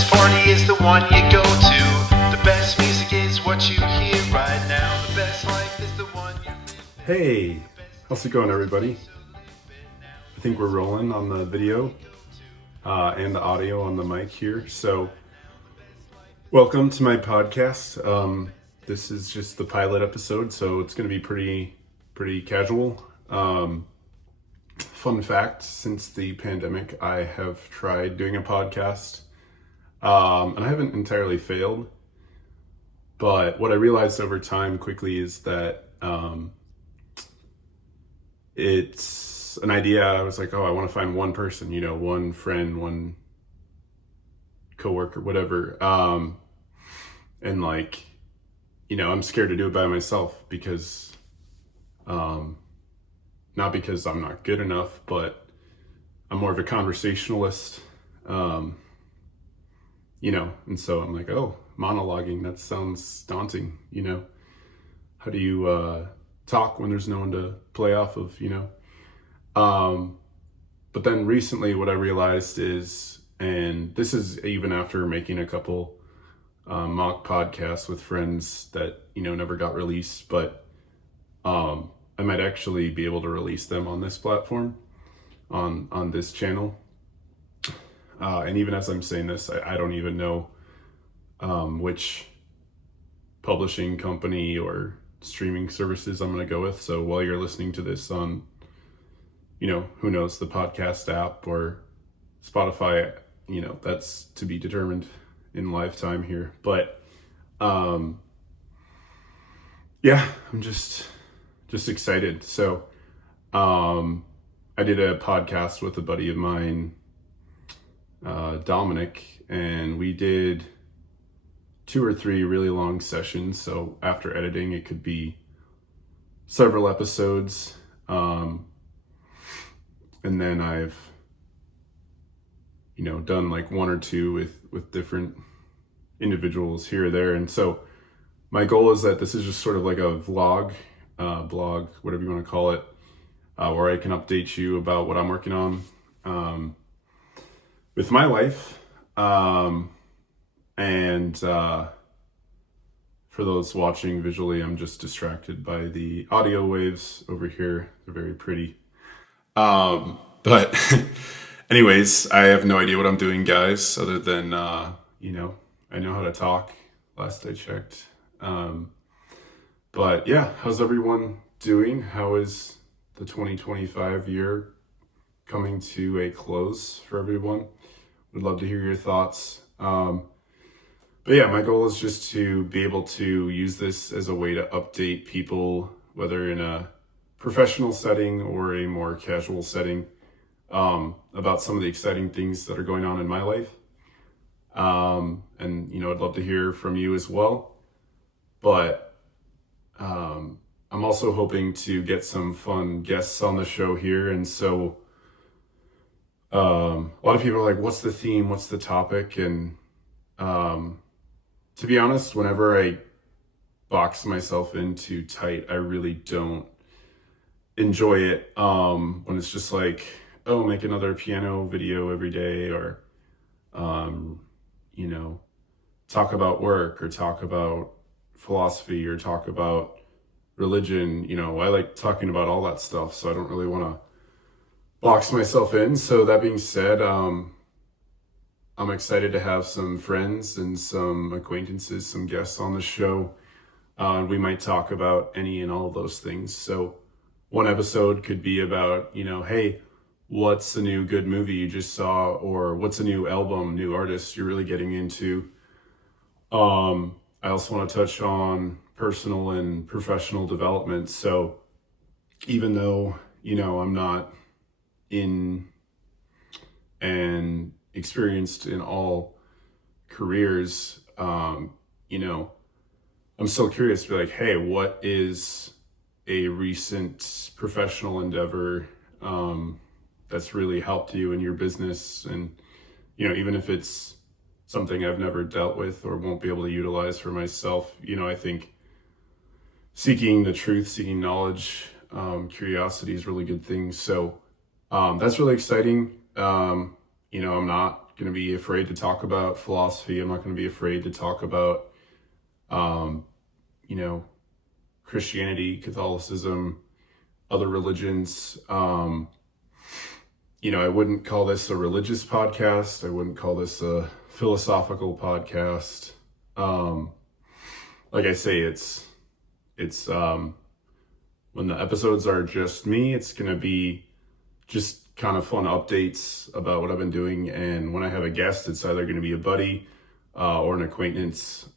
best party is the one you go to. The best music is what you hear right now. The best life is the one you live. Hey, how's it going, everybody? I think we're rolling on the video and the audio on the mic here. So, welcome to my podcast. This is just the pilot episode, so it's going to be pretty casual. Fun fact: since the pandemic, I have tried doing a podcast, and I haven't entirely failed. But what I realized over time quickly is that it's an idea. I was like, I want to find one person, one friend, one coworker, whatever. And I'm scared to do it by myself because, not because I'm not good enough, but I'm more of a conversationalist, and so I'm like, monologuing, that sounds daunting, how do you, talk when there's no one to play off of, but then recently what I realized is, and this is even after making a couple mock podcasts with friends that never got released, but I might actually be able to release them on this platform, on this channel, and even as I'm saying this, I don't even know which publishing company or streaming services I'm going to go with. So while you're listening to this on, who knows, the podcast app or Spotify, that's to be determined in lifetime here. But, yeah, I'm just excited. So, I did a podcast with a buddy of mine, Dominic, and we did 2 or 3 really long sessions. So after editing, it could be several episodes. And then I've, done like 1 or 2 with different individuals here or there. And so my goal is that this is just sort of like a vlog, blog, whatever you want to call it, where I can update you about what I'm working on, with my life. And for those watching visually, I'm just distracted by the audio waves over here. They're very pretty. But anyways, I have no idea what I'm doing, guys, other than, I know how to talk, last I checked. But yeah, how's everyone doing? How is the 2025 year coming to a close for everyone? Would love to hear your thoughts. But yeah, my goal is just to be able to use this as a way to update people, whether in a professional setting or a more casual setting, about some of the exciting things that are going on in my life. And, I'd love to hear from you as well. But I'm also hoping to get some fun guests on the show here. And so a lot of people are like, what's the theme? What's the topic? And to be honest, whenever I box myself in too tight, I really don't enjoy it. When it's just like, make another piano video every day, or, talk about work, or talk about philosophy, or talk about religion. I like talking about all that stuff, so I don't really want to box myself in. So that being said, I'm excited to have some friends and some acquaintances, some guests on the show. We might talk about any and all of those things. So one episode could be about, hey, what's the new good movie you just saw? Or what's a new album, new artist you're really getting into? I also want to touch on personal and professional development. So even though, I'm not in and experienced in all careers, I'm still curious to be like, hey, what is a recent professional endeavor that's really helped you in your business? And even if it's something I've never dealt with or won't be able to utilize for myself, I think seeking the truth, seeking knowledge, curiosity is really good things. So that's really exciting. I'm not going to be afraid to talk about philosophy. I'm not going to be afraid to talk about, you know, Christianity, Catholicism, other religions. You know, I wouldn't call this a religious podcast. I wouldn't call this a philosophical podcast. Like I say, it's when the episodes are just me, it's going to be just kind of fun updates about what I've been doing. And when I have a guest, it's either going to be a buddy or an acquaintance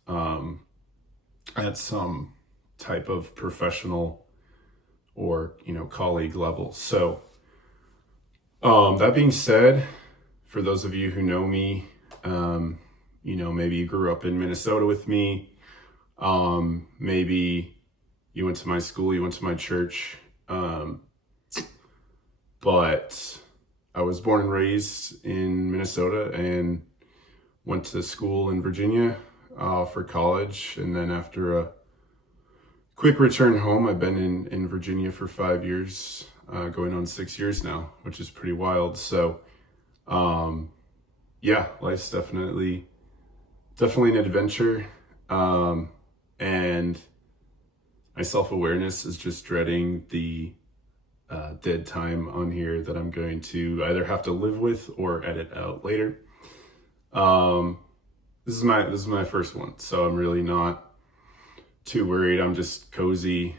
at some type of professional or, you know, colleague level. So that being said, for those of you who know me, you know, maybe you grew up in Minnesota with me. Maybe you went to my school, you went to my church. But I was born and raised in Minnesota and went to school in Virginia for college. And then after a quick return home, I've been in Virginia for 5 years, going on 6 years now, which is pretty wild. So, yeah, life's definitely an adventure. And my self-awareness is just dreading the dead time on here that I'm going to either have to live with or edit out later. This is my first one, so I'm really not too worried. I'm just cozy.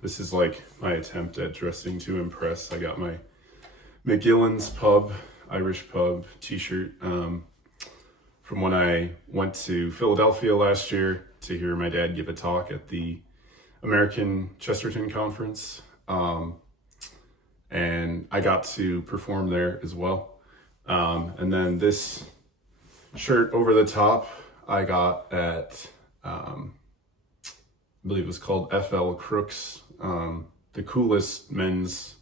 This is like my attempt at dressing to impress. I got my McGillen's Pub, Irish pub t-shirt from when I went to Philadelphia last year to hear my dad give a talk at the American Chesterton Conference. And I got to perform there as well. And then this shirt over the top I got at, I believe it was called FL Crooks, the coolest men's,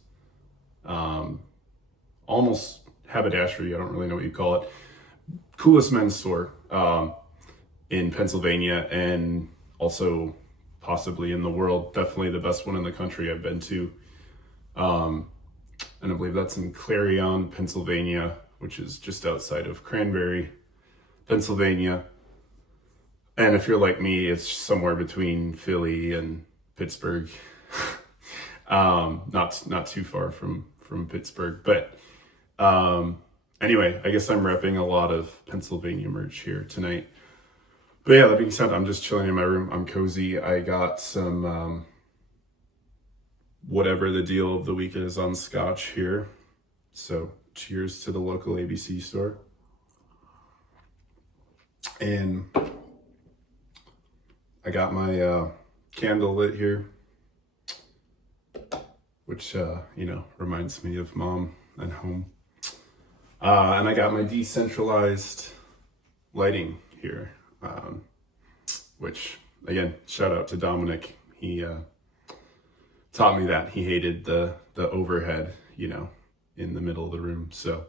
almost haberdashery, I don't really know what you call it, coolest men's store in Pennsylvania, and also possibly in the world. Definitely the best one in the country I've been to. And I believe that's in Clarion, Pennsylvania, which is just outside of Cranberry, Pennsylvania. And if you're like me, it's somewhere between Philly and Pittsburgh. Not too far from Pittsburgh. But anyway, I guess I'm repping a lot of Pennsylvania merch here tonight. But yeah, that being said, I'm just chilling in my room. I'm cozy. I got some whatever the deal of the week is on scotch here. So cheers to the local ABC store. And I got my candle lit here, which, you know, reminds me of mom and home. And I got my decentralized lighting here, which, again, shout out to Dominic. He taught me that. He hated the overhead, you know, in the middle of the room. So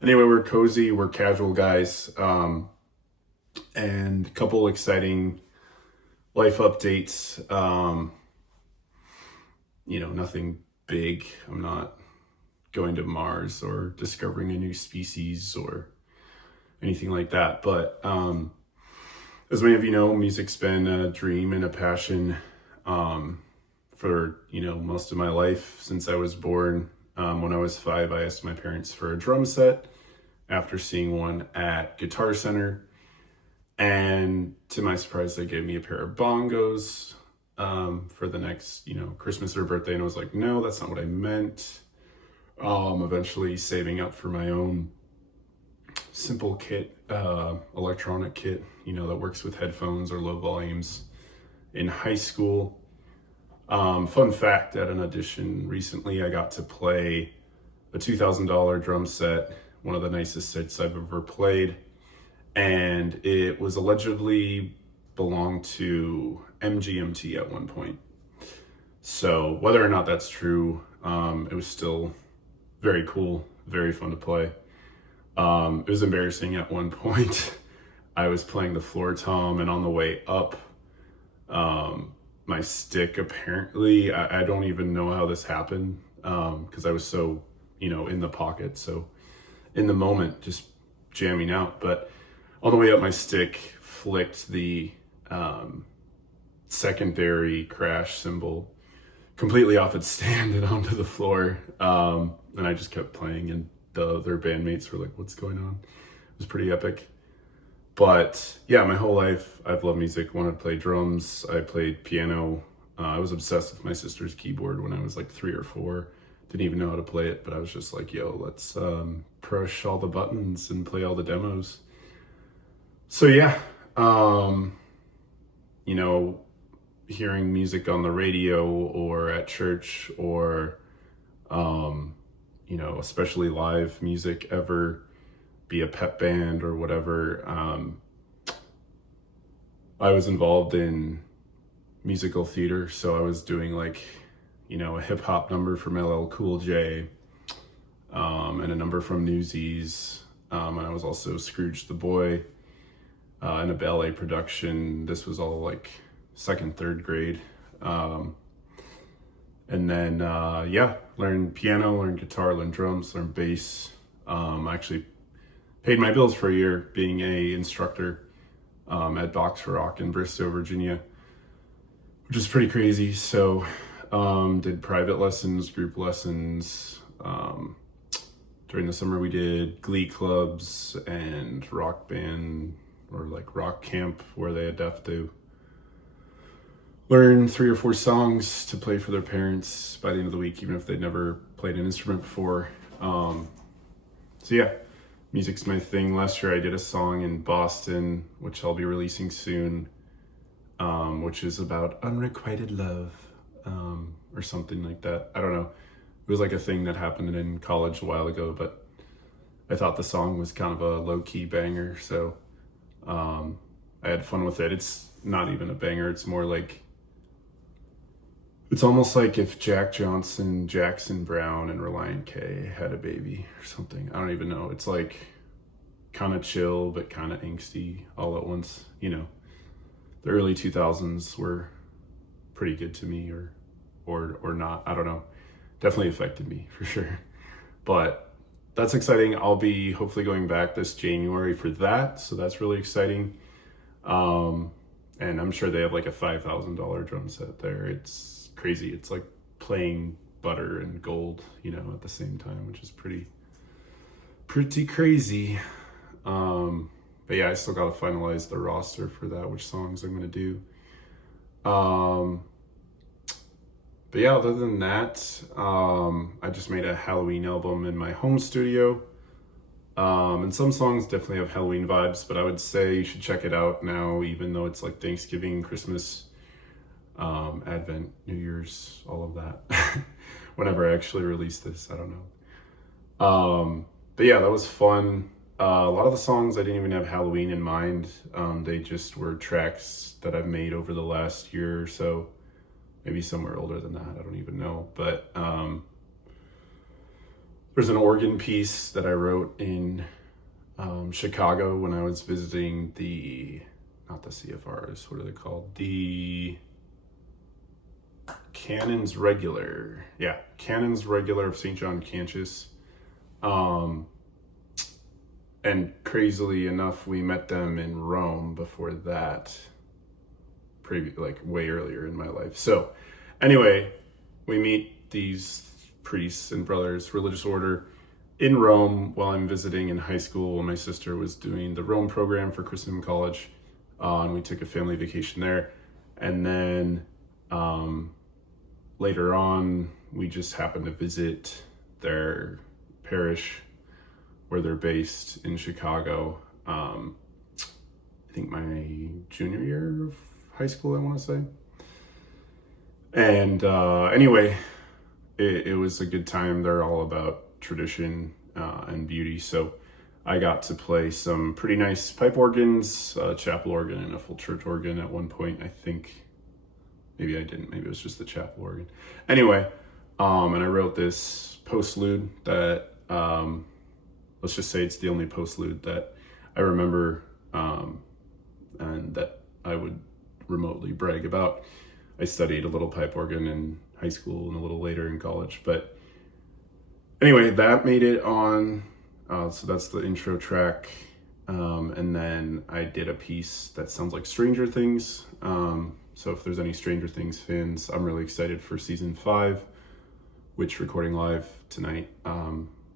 anyway, we're cozy, we're casual guys, and a couple exciting life updates. You know, nothing big. I'm not going to Mars or discovering a new species or anything like that. But as many of you know, music's been a dream and a passion for, you know, most of my life since I was born. When I was 5, I asked my parents for a drum set after seeing one at Guitar Center. And to my surprise, they gave me a pair of bongos for the next, you know, Christmas or birthday. And I was like, no, that's not what I meant. Eventually saving up for my own simple kit, electronic kit, you know, that works with headphones or low volumes in high school. Fun fact, at an audition recently, I got to play a $2,000 drum set, one of the nicest sets I've ever played. And it was allegedly belonged to MGMT at one point. So whether or not that's true, it was still very cool, very fun to play. It was embarrassing at one point. I was playing the floor tom, and on the way up, my stick apparently, I don't even know how this happened, because I was so, you know, in the pocket. So in the moment, just jamming out. But on the way up, my stick flicked the secondary crash cymbal completely off its stand and onto the floor. And I just kept playing, and the other bandmates were like, "What's going on?" It was pretty epic. But yeah, my whole life I've loved music. Wanted to play drums. I played piano. I was obsessed with my sister's keyboard when I was like 3 or 4. Didn't even know how to play it, but I was just like, "Yo, let's push all the buttons and play all the demos." So yeah, you know, hearing music on the radio or at church or, you know, especially live music, ever be a pep band or whatever. I was involved in musical theater, so I was doing like, you know, a hip hop number from LL Cool J, and a number from Newsies. And I was also Scrooge the Boy in a ballet production. This was all like 2nd, 3rd grade. And then, yeah, learned piano, learned guitar, learned drums, learned bass. I actually paid my bills for a year being a instructor at Box Rock in Bristow, Virginia, which is pretty crazy. So did private lessons, group lessons. During the summer we did glee clubs and rock band or like rock camp where they'd have to learn 3 or 4 songs to play for their parents by the end of the week, even if they'd never played an instrument before. So yeah, music's my thing. Last year I did a song in Boston, which I'll be releasing soon, which is about unrequited love, or something like that. I don't know. It was like a thing that happened in college a while ago, but I thought the song was kind of a low-key banger, so I had fun with it. It's not even a banger. It's more like, it's almost like if Jack Johnson, Jackson Brown, and Reliant K had a baby or something. I don't even know. It's like kind of chill, but kind of angsty all at once. You know, the early 2000s were pretty good to me, or not. I don't know. Definitely affected me for sure. But that's exciting. I'll be hopefully going back this January for that. So that's really exciting. And I'm sure they have like a $5,000 drum set there. It's crazy. It's like playing butter and gold, you know, at the same time, which is pretty crazy. But yeah, I still got to finalize the roster for that, which songs I'm going to do. But yeah, other than that, I just made a Halloween album in my home studio. And some songs definitely have Halloween vibes, but I would say you should check it out now, even though it's like Thanksgiving, Christmas, Advent, New Year's, all of that. Whenever I actually release this, I don't know. But yeah, that was fun. A lot of the songs I didn't even have Halloween in mind. They just were tracks that I've made over the last year or so. Maybe somewhere older than that, I don't even know. But there's an organ piece that I wrote in Chicago when I was visiting not the CFRs, what are they called? The Canons Regular. Yeah, Canons Regular of St. John Cantius. And crazily enough, we met them in Rome before that, like way earlier in my life. So anyway, we meet these priests and brothers, religious order, in Rome while I'm visiting in high school when my sister was doing the Rome program for Christendom College. And we took a family vacation there. And then later on, we just happened to visit their parish where they're based in Chicago. I think my junior year of high school, I want to say. And anyway, it was a good time. They're all about tradition and beauty. So I got to play some pretty nice pipe organs, chapel organ, and a full church organ at one point. I think maybe I didn't. Maybe it was just the chapel organ. Anyway, and I wrote this postlude that, let's just say it's the only postlude that I remember, and that I would remotely brag about. I studied a little pipe organ in high school and a little later in college. But anyway, that made it on. So that's the intro track. And then I did a piece that sounds like Stranger Things. So if there's any Stranger Things fans, I'm really excited for season 5, which recording live tonight.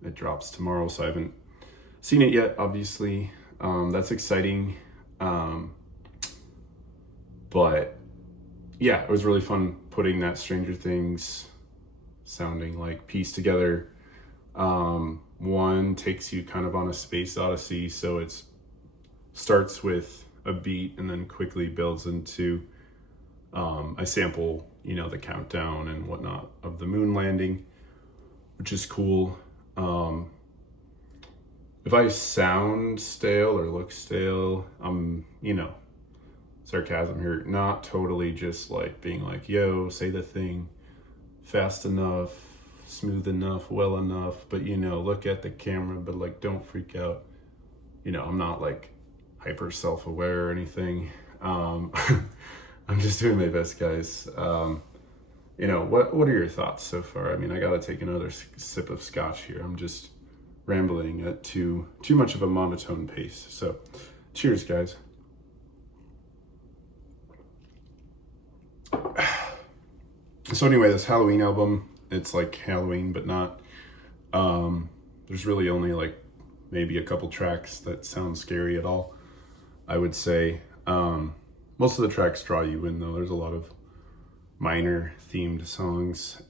It drops tomorrow, so I haven't seen it yet, obviously. That's exciting. But yeah, it was really fun putting that Stranger Things sounding like piece together. One takes you kind of on a space odyssey, so it starts with a beat and then quickly builds into I sample, the countdown and whatnot of the moon landing, which is cool. If I sound stale or look stale, I'm, sarcasm here, not totally just like being like, yo, say the thing fast enough, smooth enough, well enough, but look at the camera, but like don't freak out. I'm not like hyper self-aware or anything. I'm just doing my best, guys. What are your thoughts so far? I mean, I gotta take another sip of scotch here. I'm just rambling at too much of a monotone pace. So cheers, guys. So anyway, this Halloween album, it's like Halloween, but not. There's really only like maybe a couple tracks that sound scary at all, I would say. Most of the tracks draw you in, though. There's a lot of minor themed songs.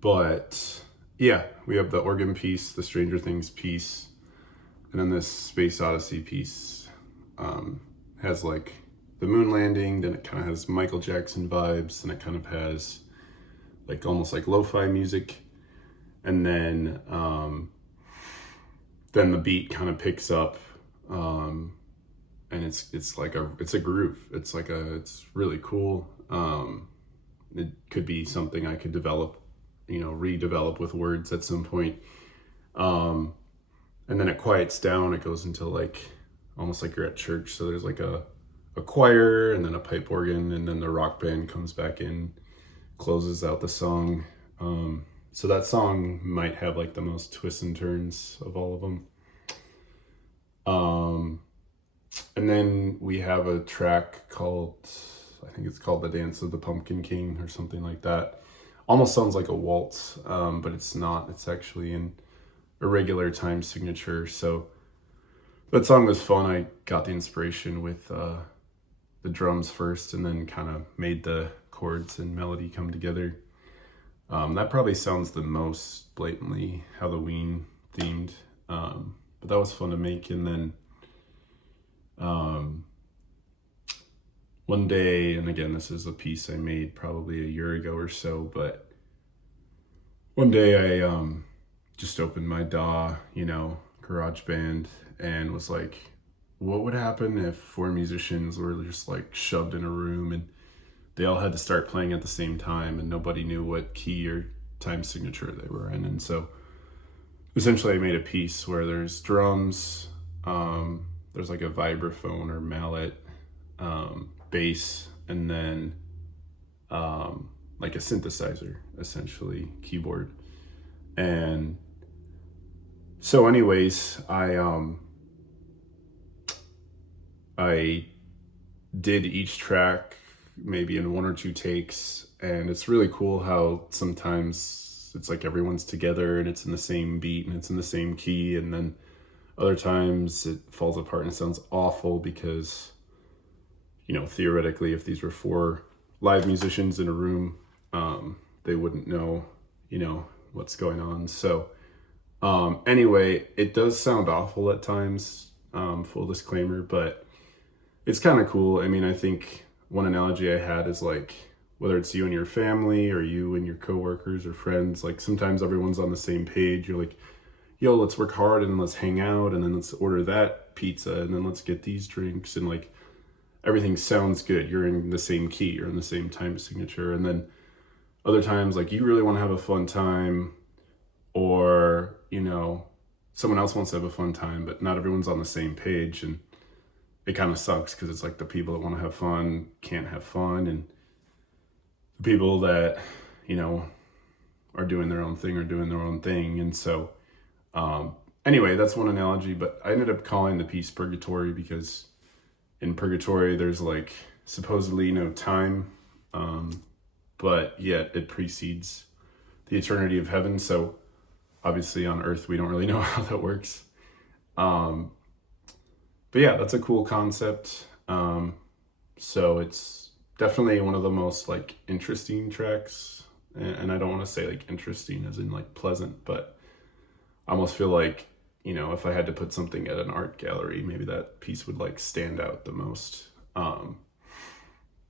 But yeah, we have the organ piece, the Stranger Things piece, and then this Space Odyssey piece has like the moon landing, then it kind of has Michael Jackson vibes, and it kind of has like almost like lo-fi music, and then the beat kind of picks up, and it's like it's a groove. It's really cool. It could be something I could develop, redevelop with words at some point. And then it quiets down. It goes into like almost like you're at church. So there's like a choir and then a pipe organ, and then the rock band comes back in, closes out the song. So that song might have like the most twists and turns of all of them. And then we have a track called, I think it's called The Dance of the Pumpkin King or something like that. Almost sounds like a waltz, but it's not. It's actually in a regular time signature. So that song was fun. I got the inspiration with the drums first, and then kind of made the chords and melody come together. That probably sounds the most blatantly Halloween themed, but that was fun to make. And then one day, and again, this is a piece I made probably a year ago or so, but one day I just opened my DAW, GarageBand, and was like, what would happen if 4 musicians were just like shoved in a room and they all had to start playing at the same time and nobody knew what key or time signature they were in? And so essentially I made a piece where there's drums, there's like a vibraphone or mallet, bass, and then like a synthesizer, essentially keyboard. And so anyways, I did each track maybe in 1 or 2 takes, and it's really cool how sometimes it's like everyone's together and it's in the same beat and it's in the same key, and then other times it falls apart and it sounds awful because, theoretically, if these were 4 live musicians in a room, they wouldn't know, what's going on. So anyway, it does sound awful at times, full disclaimer, but it's kind of cool. I mean, I think one analogy I had is like, whether it's you and your family or you and your coworkers or friends, like sometimes everyone's on the same page. You're like, yo, let's work hard and then let's hang out and then let's order that pizza and then let's get these drinks, and like everything sounds good. You're in the same key, you're in the same time signature. And then other times, like, you really want to have a fun time, or someone else wants to have a fun time, but not everyone's on the same page, and it kind of sucks because it's like the people that want to have fun can't have fun, and the people that are doing their own thing are doing their own thing. And so anyway, that's one analogy, but I ended up calling the piece Purgatory because in Purgatory there's like supposedly no time, but yet it precedes the eternity of heaven. So obviously on earth we don't really know how that works. But yeah, that's a cool concept. So it's definitely one of the most like interesting tracks. And I don't want to say like interesting as in like pleasant, but I almost feel like, you know, if I had to put something at an art gallery, maybe that piece would like stand out the most.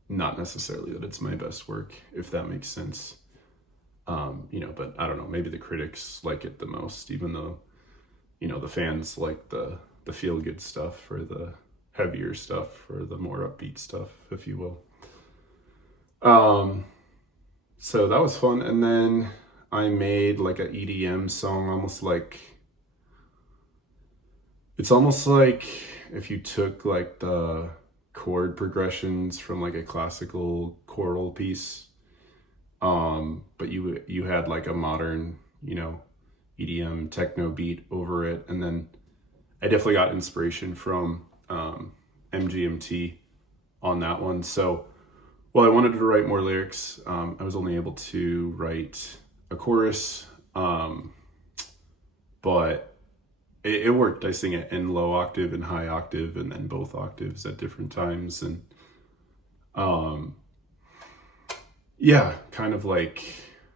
Not necessarily that it's my best work, if that makes sense. You know, but I don't know, maybe the critics like it the most, even though, you know, the fans like the feel good stuff or the heavier stuff or the more upbeat stuff, if you will. So that was fun. And then I made like a EDM song, it's almost like if you took like the chord progressions from like a classical choral piece, but you had like a modern, you know, EDM techno beat over it. And then I definitely got inspiration from MGMT on that one. So, well, I wanted to write more lyrics. I was only able to write a chorus, but it worked. I sing it in low octave and high octave, and then both octaves at different times. And yeah, kind of like,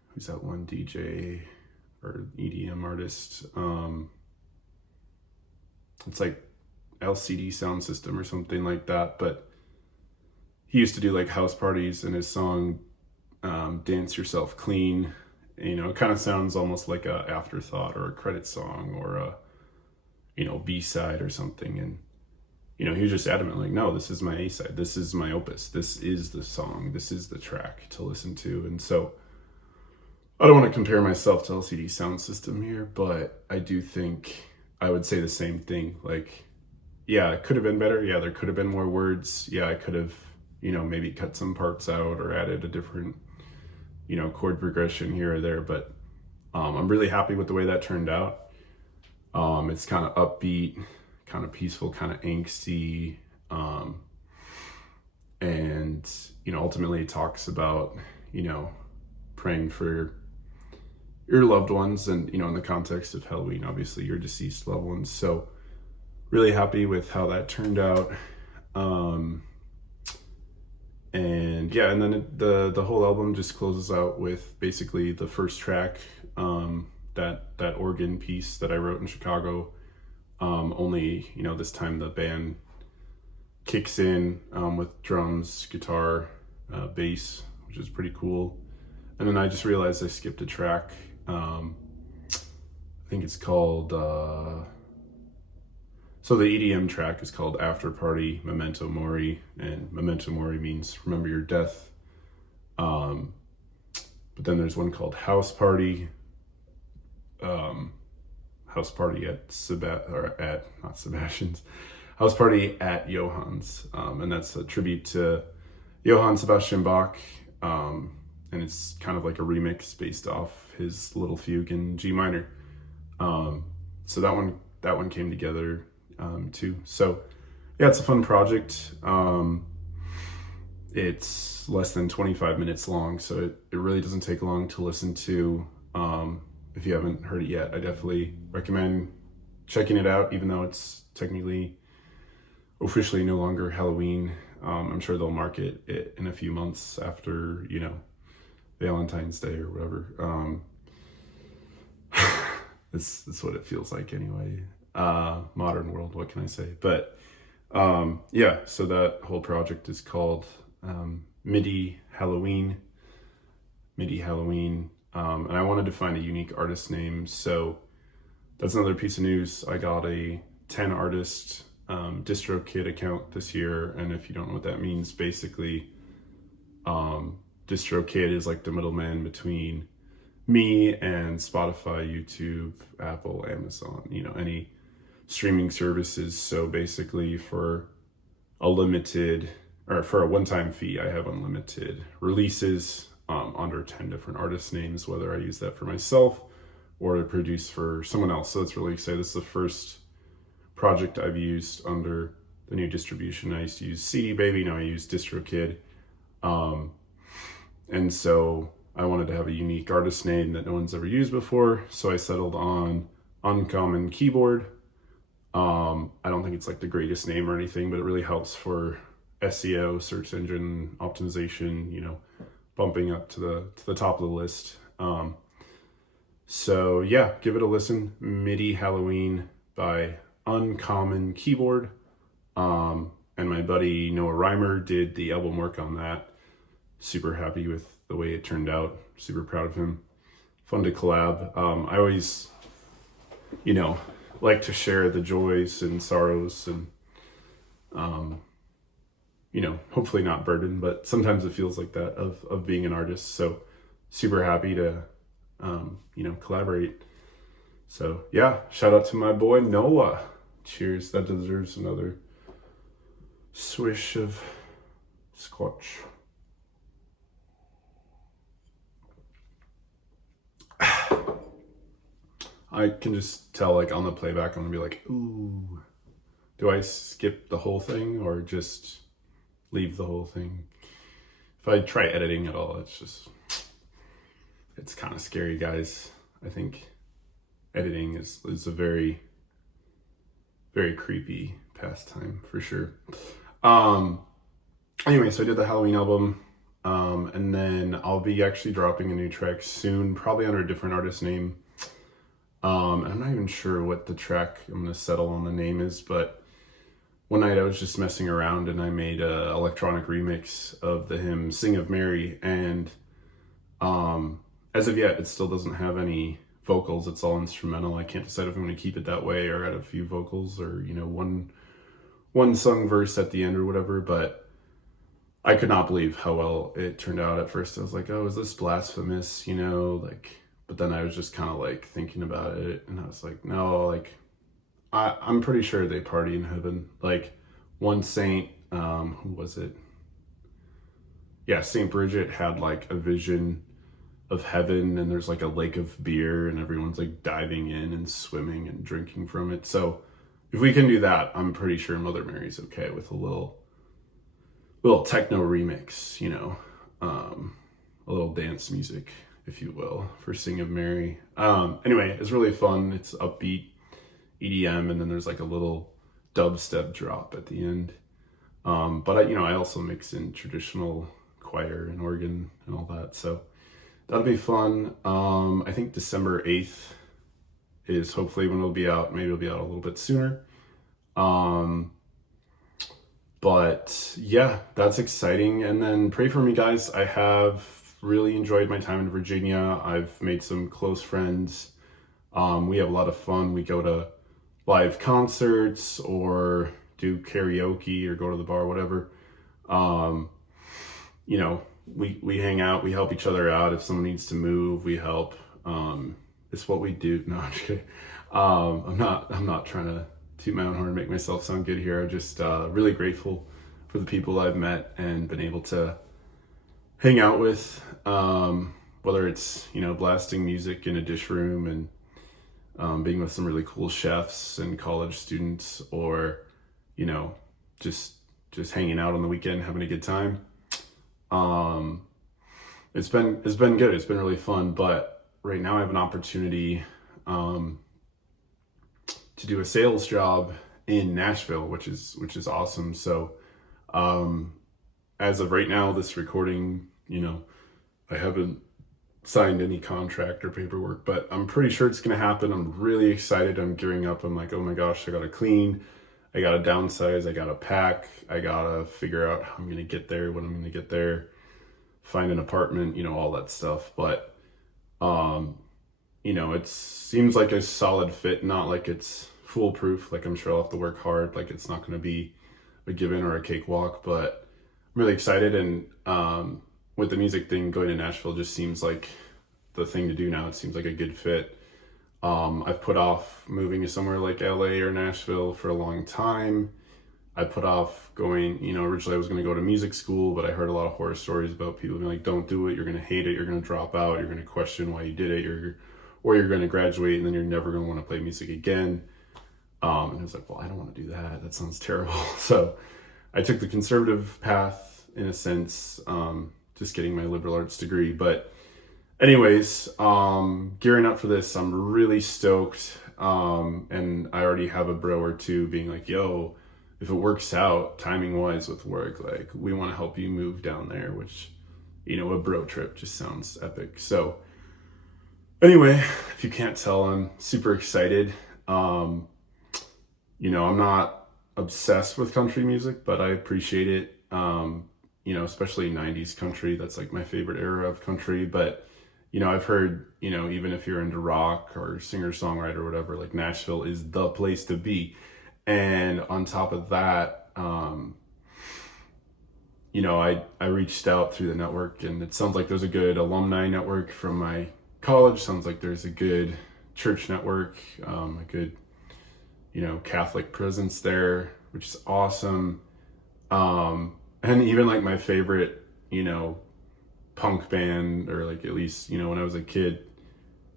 who's that one DJ or EDM artist? It's like LCD Sound System or something like that, but he used to do like house parties, and his song Dance Yourself Clean, you know, it kind of sounds almost like a afterthought or a credit song or a, you know, B-side or something. And, you know, he was just adamant like, no, this is my A-side, this is my opus, this is the song, this is the track to listen to. And so I don't want to compare myself to LCD Sound System here, but I do think I would say the same thing. Like, yeah, it could have been better. Yeah, there could have been more words. Yeah, I could have, you know, maybe cut some parts out or added a different, you know, chord progression here or there. But I'm really happy with the way that turned out. It's kind of upbeat, kind of peaceful, kind of angsty. And, you know, ultimately it talks about, you know, praying for your loved ones, and, you know, in the context of Halloween, obviously your deceased loved ones. So really happy with how that turned out. And yeah, and then the whole album just closes out with basically the first track, that organ piece that I wrote in Chicago. Only, you know, this time the band kicks in with drums, guitar, bass, which is pretty cool. And then I just realized I skipped a track. I think it's called, so the EDM track is called After Party Memento Mori, and Memento Mori means remember your death. But then there's one called House Party, House Party not Sebastian's, House Party at Johann's, and that's a tribute to Johann Sebastian Bach, and it's kind of like a remix based off his little fugue in G minor. So that one came together too. So yeah, it's a fun project. It's less than 25 minutes long, so it really doesn't take long to listen to. If you haven't heard it yet, I definitely recommend checking it out, even though it's technically officially no longer Halloween. I'm sure they'll market it in a few months after, you know, Valentine's Day or whatever. It's what it feels like anyway. Modern world, what can I say? But yeah, so that whole project is called MIDI Halloween. And I wanted to find a unique artist name, so that's another piece of news. I got a 10 artist DistroKid account this year, and if you don't know what that means, basically DistroKid is like the middleman between me and Spotify, YouTube, Apple, Amazon, you know, any streaming services. So basically for a one-time fee, I have unlimited releases under 10 different artist names, whether I use that for myself or to produce for someone else. So it's really exciting. This is the first project I've used under the new distribution. I used to use CD Baby, now I use DistroKid. And so I wanted to have a unique artist name that no one's ever used before. So I settled on Uncommon Keyboard. I don't think it's like the greatest name or anything, but it really helps for SEO, search engine optimization, you know, bumping up to the top of the list. So yeah, give it a listen. MIDI Halloween by Uncommon Keyboard. And my buddy Noah Reimer did the album work on that. Super happy with the way it turned out. Super proud of him. Fun to collab. I always, you know, like to share the joys and sorrows and, you know, hopefully not burden, but sometimes it feels like that of being an artist. So super happy to, you know, collaborate. So yeah, shout out to my boy Noah. Cheers. That deserves another swish of scotch. I can just tell, like, on the playback, I'm gonna be like, ooh, do I skip the whole thing or just leave the whole thing? If I try editing at all, it's kind of scary, guys. I think editing is a very, very creepy pastime for sure. Anyway, so I did the Halloween album, and then I'll be actually dropping a new track soon, probably under a different artist name. And I'm not even sure what the track I'm gonna settle on the name is, but one night I was just messing around and I made a electronic remix of the hymn "Sing of Mary," and as of yet, it still doesn't have any vocals. It's all instrumental. I can't decide if I'm gonna keep it that way or add a few vocals or, you know, one sung verse at the end or whatever. But I could not believe how well it turned out. At first, I was like, "Oh, is this blasphemous?" You know, like. But then I was just kind of like thinking about it, and I was like, no, like I'm pretty sure they party in heaven. Like one saint, who was it? Yeah, Saint Bridget had like a vision of heaven, and there's like a lake of beer, and everyone's like diving in and swimming and drinking from it. So if we can do that, I'm pretty sure Mother Mary's okay with a little techno remix, you know, a little dance music, if you will, for Sing of Mary. Anyway, it's really fun. It's upbeat EDM, and then there's like a little dubstep drop at the end. But I also mix in traditional choir and organ and all that. So that'll be fun. I think December 8th is hopefully when it'll be out. Maybe it'll be out a little bit sooner. But yeah, that's exciting. And then pray for me, guys. I have really enjoyed my time in Virginia. I've made some close friends. We have a lot of fun. We go to live concerts or do karaoke or go to the bar, whatever. We hang out, we help each other out. If someone needs to move, we help. It's what we do. No, I'm just kidding. I'm not trying to toot my own horn and make myself sound good here. I'm just really grateful for the people I've met and been able to hang out with, whether it's, blasting music in a dish room and being with some really cool chefs and college students, or, just hanging out on the weekend, having a good time. It's been good. It's been really fun, but right now I have an opportunity to do a sales job in Nashville, which is awesome. So as of right now, this recording, I haven't signed any contract or paperwork, but I'm pretty sure it's going to happen. I'm really excited. I'm gearing up. I'm like, oh my gosh, I got to clean. I got to downsize. I got to pack. I got to figure out how I'm going to get there, when I'm going to get there, find an apartment, all that stuff. But, it seems like a solid fit, not like it's foolproof. Like I'm sure I'll have to work hard. Like it's not going to be a given or a cakewalk, but I'm really excited. And, with the music thing, going to Nashville just seems like the thing to do now. It seems like a good fit. I've put off moving to somewhere like LA or Nashville for a long time. I put off going, originally I was going to go to music school, but I heard a lot of horror stories about people being like, don't do it. You're going to hate it. You're going to drop out. You're going to question why you did it. You're or you're going to graduate and then you're never going to want to play music again. And I was like, well, I don't want to do that. That sounds terrible. So I took the conservative path in a sense, just getting my liberal arts degree. But anyways, gearing up for this, I'm really stoked. And I already have a bro or two being like, yo, if it works out timing wise with work, like we want to help you move down there, which, you know, a bro trip just sounds epic. So anyway, if you can't tell, I'm super excited. You know, I'm not obsessed with country music, but I appreciate it. You know, especially 90s country. That's like my favorite era of country. But, you know, I've heard, you know, even if you're into rock or singer-songwriter or whatever, like Nashville is the place to be. And on top of that, you know, I reached out through the network, and it sounds like there's a good alumni network from my college. Sounds like there's a good church network, a good, you know, Catholic presence there, which is awesome. And even like my favorite, you know, punk band, or like at least, you know, when I was a kid,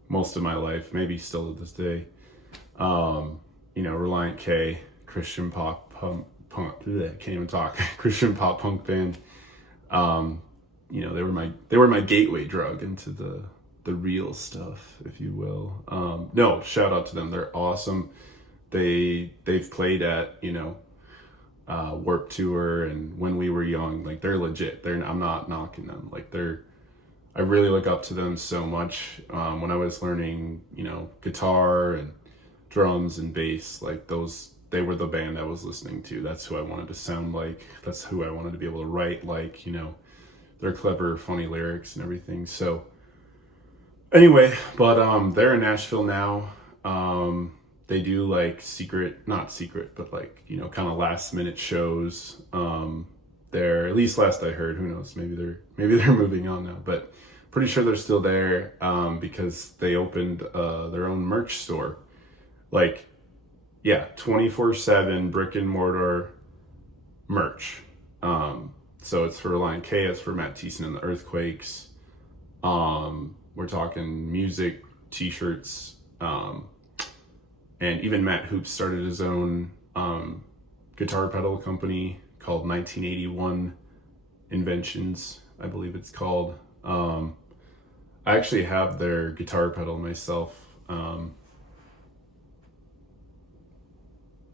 most of my life, maybe still to this day, you know, Reliant K, Christian pop punk, can't even talk, Christian pop punk band. You know, they were my gateway drug into the real stuff, if you will. No, shout out to them. They're awesome. They've played at, you know, Warped Tour and When We Were Young. Like they're legit. I'm not knocking them. Like I really look up to them so much. When I was learning, you know, guitar and drums and bass, like they were the band I was listening to. That's who I wanted to sound like. That's who I wanted to be able to write like, you know, their clever, funny lyrics and everything. So anyway, but they're in Nashville now. They do like not secret, but like, you know, kind of last minute shows. They're, at least last I heard, who knows, maybe they're moving on now, but pretty sure they're still there, because they opened their own merch store. Like, yeah, 24/7 brick and mortar merch. So it's for Reliant K, it's for Matt Thiessen and the Earthquakes. We're talking music, t-shirts, and even Matt Hoops started his own guitar pedal company called 1981 Inventions, I believe it's called. I actually have their guitar pedal myself.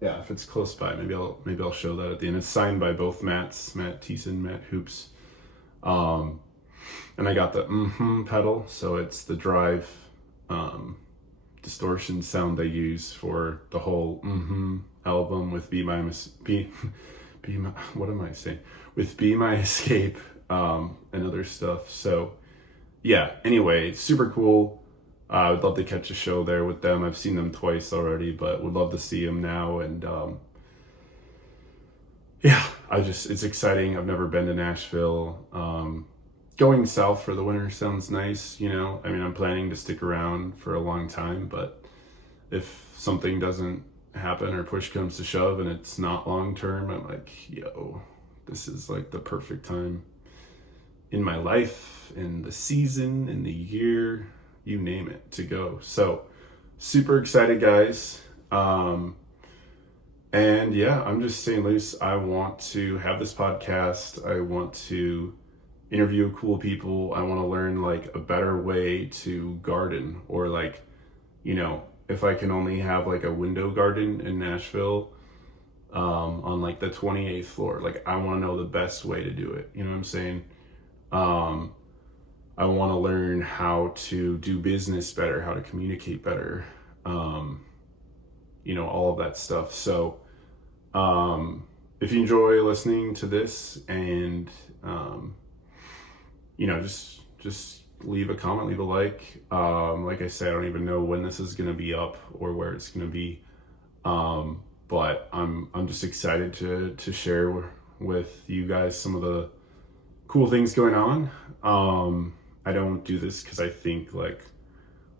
Yeah, if it's close by, maybe I'll show that at the end. It's signed by both Matts, Matt Thiessen, Matt Hoops. And I got the pedal, so it's the drive distortion sound they use for the whole album with Be My what am I saying? With Be My Escape, and other stuff. So yeah, anyway, super cool. I would love to catch a show there with them. I've seen them twice already, but would love to see them now. And yeah, it's exciting. I've never been to Nashville. Going south for the winter sounds nice, you know. I mean, I'm planning to stick around for a long time, but if something doesn't happen or push comes to shove and it's not long term, I'm like, yo, this is like the perfect time in my life, in the season, in the year, you name it, to go. So super excited, guys. And yeah, I'm just staying loose. I want to have this podcast. I want to interview cool people. I want to learn like a better way to garden, or like, you know, if I can only have like a window garden in Nashville, on like the 28th floor, like I want to know the best way to do it. You know what I'm saying? I want to learn how to do business better, how to communicate better, you know, all of that stuff. So, if you enjoy listening to this and, you know, just leave a comment, leave a like. Like I said, I don't even know when this is going to be up or where it's going to be. But I'm just excited to share with you guys some of the cool things going on. I don't do this because I think like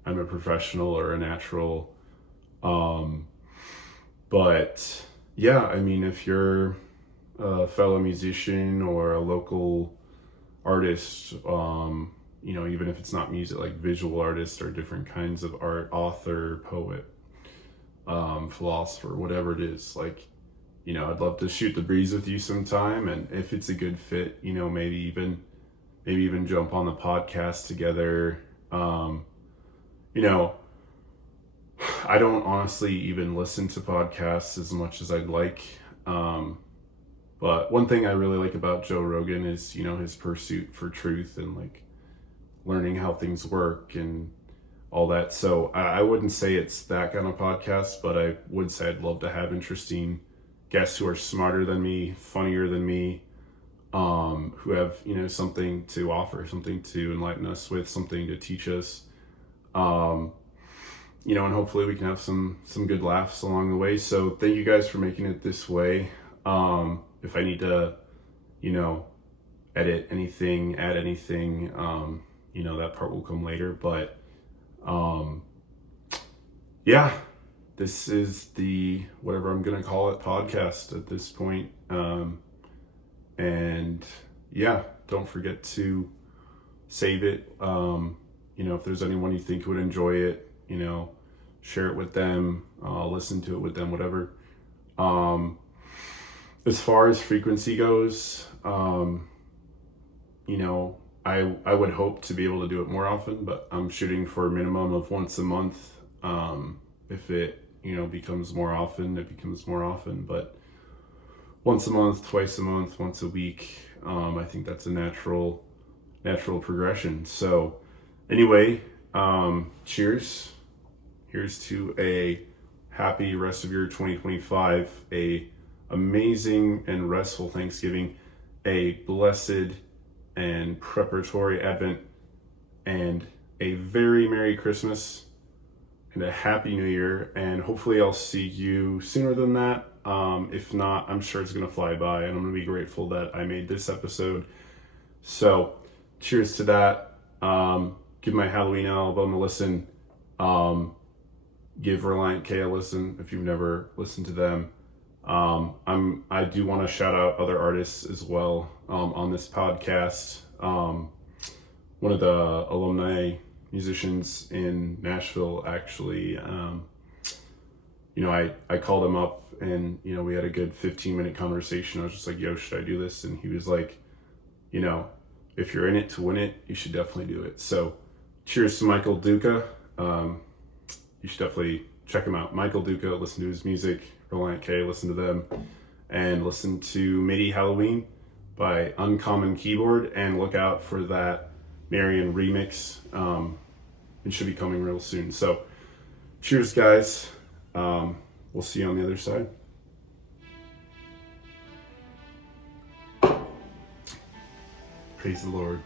I'm a professional or a natural. But yeah, I mean, if you're a fellow musician or a local artist, even if it's not music, like visual artists or different kinds of art, author, poet, philosopher, whatever it is. Like, I'd love to shoot the breeze with you sometime, and if it's a good fit, maybe even jump on the podcast together. You know, I don't honestly even listen to podcasts as much as I'd like. But one thing I really like about Joe Rogan is, his pursuit for truth and like learning how things work and all that. So I wouldn't say it's that kind of podcast, but I would say I'd love to have interesting guests who are smarter than me, funnier than me, who have, something to offer, something to enlighten us with, something to teach us. And hopefully we can have some good laughs along the way. So thank you guys for making it this way. If I need to, edit anything, add anything, that part will come later. But yeah, this is the whatever I'm gonna call it podcast at this point. And yeah, don't forget to save it. If there's anyone you think would enjoy it, share it with them, listen to it with them, whatever. As far as frequency goes, I would hope to be able to do it more often, but I'm shooting for a minimum of once a month. If it, becomes more often, it becomes more often, but once a month, twice a month, once a week, I think that's a natural progression. So anyway, cheers. Here's to a happy rest of your 2025, a amazing and restful Thanksgiving, a blessed and preparatory Advent, and a very Merry Christmas and a Happy New Year. And hopefully I'll see you sooner than that. If not, I'm sure it's going to fly by, and I'm going to be grateful that I made this episode. So cheers to that. Give my Halloween album a listen. Give Reliant K a listen if you've never listened to them. I do want to shout out other artists as well on this podcast. One of the alumni musicians in Nashville actually, I called him up and, we had a good 15-minute conversation. I was just like, yo, should I do this? And he was like, if you're in it to win it, you should definitely do it. So cheers to Michael Duca. You should definitely check him out. Michael Duca, listen to his music. Reliant K, listen to them. And listen to Midi Halloween by Uncommon Keyboard. And look out for that Marion remix. It should be coming real soon. So cheers, guys. We'll see you on the other side. Praise the Lord.